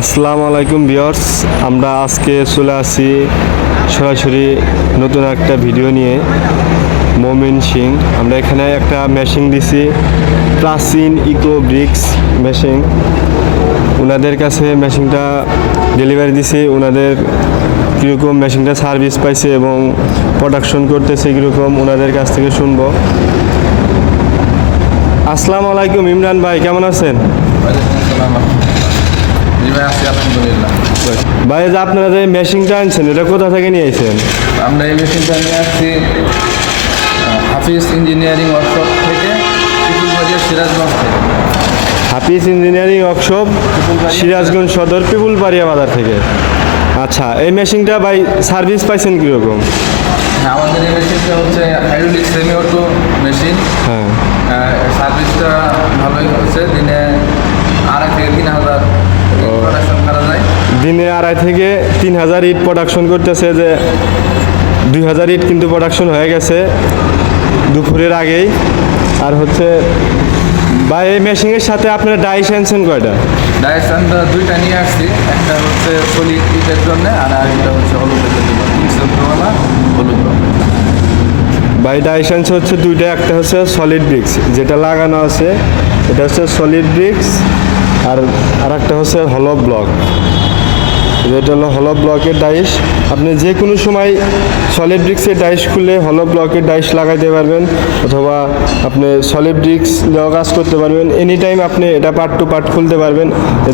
আসসালামু আলাইকুম ভিউয়ার্স, আমরা আজকে চলে আসি সরাসরি নতুন একটা ভিডিও নিয়ে। মমিন সিং, আমরা এখানে একটা মেশিন দিছি, প্রাচীন ইকো ব্রিক্স মেশিন। ওনাদের কাছে মেশিনটা ডেলিভারি দিছি। ওনাদের কীরকম মেশিনটা সার্ভিস পাইছে এবং প্রোডাকশন করতেছে কীরকম, ওনাদের কাছ থেকে শুনবো। আসসালামু আলাইকুম ইমরান ভাই, কেমন আছেন? ভাই, যে আপনারা যে মেশিনটা আনছেন এটা কোথা থেকে নিয়ে আসছেন? আমরা এই মেশিনটা নিয়ে আসছি হাফিজ ইঞ্জিনিয়ারিং ওয়ার্কশপ থেকে, পিপুলবাড়িয়া সিরাজগঞ্জ থেকে। হাফিজ ইঞ্জিনিয়ারিং ওয়ার্কশপ সিরাজগঞ্জ সদর, পিপুলবাড়িয়া বাজার থেকে। আচ্ছা, এই মেশিনটা ভাই সার্ভিস পাইছেন কীরকম? হ্যাঁ, আমাদের এই মেশিনটা হচ্ছে হাইড্রোলিক সেমি অটো মেশিন। হ্যাঁ, সার্ভিসটা ভালোই হচ্ছে। দিনে 2,500 থেকে 3,000 প্রোডাকশন করা যায়। দিনে 2,500 থেকে 3,000 ইট প্রোডাকশন করতেছে। যে 2,000 ইট কিন্তু প্রোডাকশন হয়ে গেছে দুপুরের আগেই। আর হচ্ছে ভাই, এই মেশিনের সাথে আপনারা ডাইস আনছেন কয়টা? ডাইস আমরা 2টা নিয়ে আসছি। একটা হচ্ছে সলিড ইটের জন্য, আর একটা হচ্ছে হলুদের জন্য, 300 হলুদ। ভাই, ডাইস আনছে হচ্ছে 2টা। একটা হচ্ছে সলিড ব্রিক্স, যেটা লাগানো আছে এটা হচ্ছে সলিড ব্রিক্স, আর একটা হচ্ছে হলো ব্লক। যেটা হলো হলো ব্লকের ডাইস। আপনি যে কোনো সময় সলিড ব্রিক্সের ডাইস খুলে হলো ব্লকের ডাইস লাগাইতে পারবেন, অথবা আপনি সলিড ব্রিক্স দেওয়া কাজ করতে পারবেন। এনি টাইম আপনি এটা পার্ট টু পার্ট খুলতে পারবেন।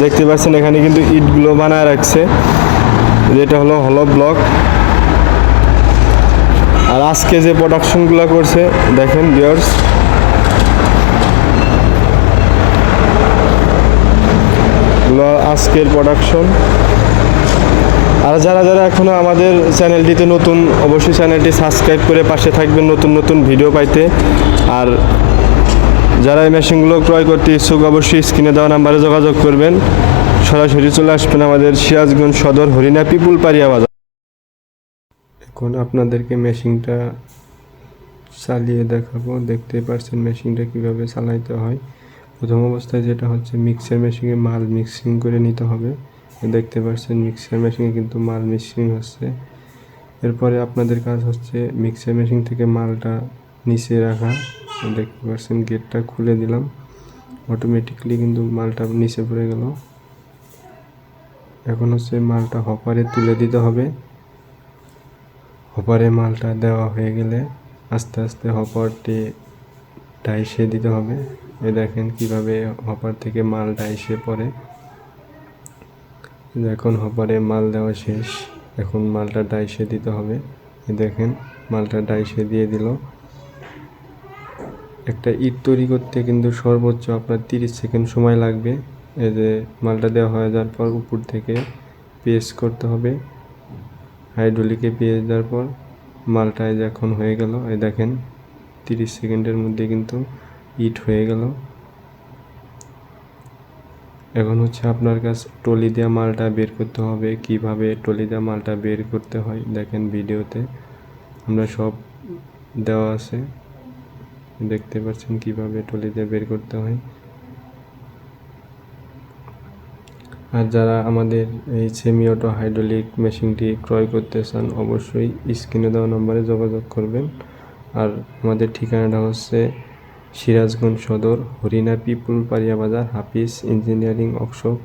দেখতে পাচ্ছেন এখানে কিন্তু ইটগুলো বানায় রাখছে, যেটা হলো হলো ব্লক। আর আজকে যে প্রোডাকশনগুলো করছে দেখেন ভিউয়ার্স, আজকের প্রোডাকশন। আর যারা যারা এখনও আমাদের চ্যানেলটিতে নতুন, অবশ্যই চ্যানেলটি সাবস্ক্রাইব করে পাশে থাকবেন নতুন নতুন ভিডিও পাইতে। আর যারা এই মেশিনগুলো ক্রয় করতে ইচ্ছুক, অবশ্যই স্ক্রিনে দেওয়া নাম্বারে যোগাযোগ করবেন। সরাসরি চলে আসবেন আমাদের সিরাজগঞ্জ সদর, হরিণা পিপুলবাড়িয়া বাজার। এখন আপনাদেরকে মেশিনটা চালিয়ে দেখাবো। দেখতে পাচ্ছেন মেশিনটা কিভাবে চালাইতে হয়। প্রথম অবস্থায় যেটা হচ্ছে, মিক্সার মেশিনে মাল মিক্সিং করে নিতে হবে। দেখতে পাচ্ছেন মিক্সার মেশিনে কিন্তু মাল মিক্সিং হচ্ছে। এরপরে আপনাদের কাজ হচ্ছে মিক্সার মেশিন থেকে মালটা নিচে রাখা। দেখতে পাচ্ছেন গেটটা খুলে দিলাম, অটোমেটিকলি কিন্তু মালটা নিচে পড়ে গেল। এখন হচ্ছে মালটা হপারে তুলে দিতে হবে। হপারে মালটা দেওয়া হয়ে গেলে আস্তে আস্তে হপারটি ডাইসে দিতে হবে। দেখেন কিভাবে হপার থেকে মাল ডাইসে পড়ে। এখন হপারে মাল দেওয়া শেষ, এখন মালটা ডাইসে দিতে হবে। দেখেন মালটা ডাইসে দিয়ে দিল। একটা ইট তৈরি করতে কিন্তু সর্বোচ্চ আপনার 30 সেকেন্ড সময় লাগবে। এই যে মালটা দেওয়া হয়ে যাওয়ার পর উপর থেকে প্রেস করতে হবে, হাইড্রোলিকে প্রেস দেওয়ার পর মালটা এখন হয়ে গেল। এই দেখেন 30 সেকেন্ডের মধ্যে কিন্তু ইট হয়ে গেল। এখন হচ্ছে আপনার কাছে টলি দেওয়া মালটা বের করতে হবে। কিভাবে টলি দেওয়া মালটা বের করতে হয় দেখেন ভিডিওতে আমরা সব দেওয়া আছে, দেখতে পাচ্ছেন কিভাবে টলি দিয়ে বের করতে হয়। আর যারা আমাদের এই সেমি অটো হাইড্রোলিক মেশিনটি ক্রয় করতে চান, অবশ্যই স্ক্রিনে দেওয়া নম্বরে যোগাযোগ করবেন। আর আমাদের ঠিকানাটা হচ্ছে সিরাজগঞ্জ সদর, হরিণা পিপুলবাড়িয়া বাজার, হাফিজ ইঞ্জিনিয়ারিং ওয়ার্কশপ।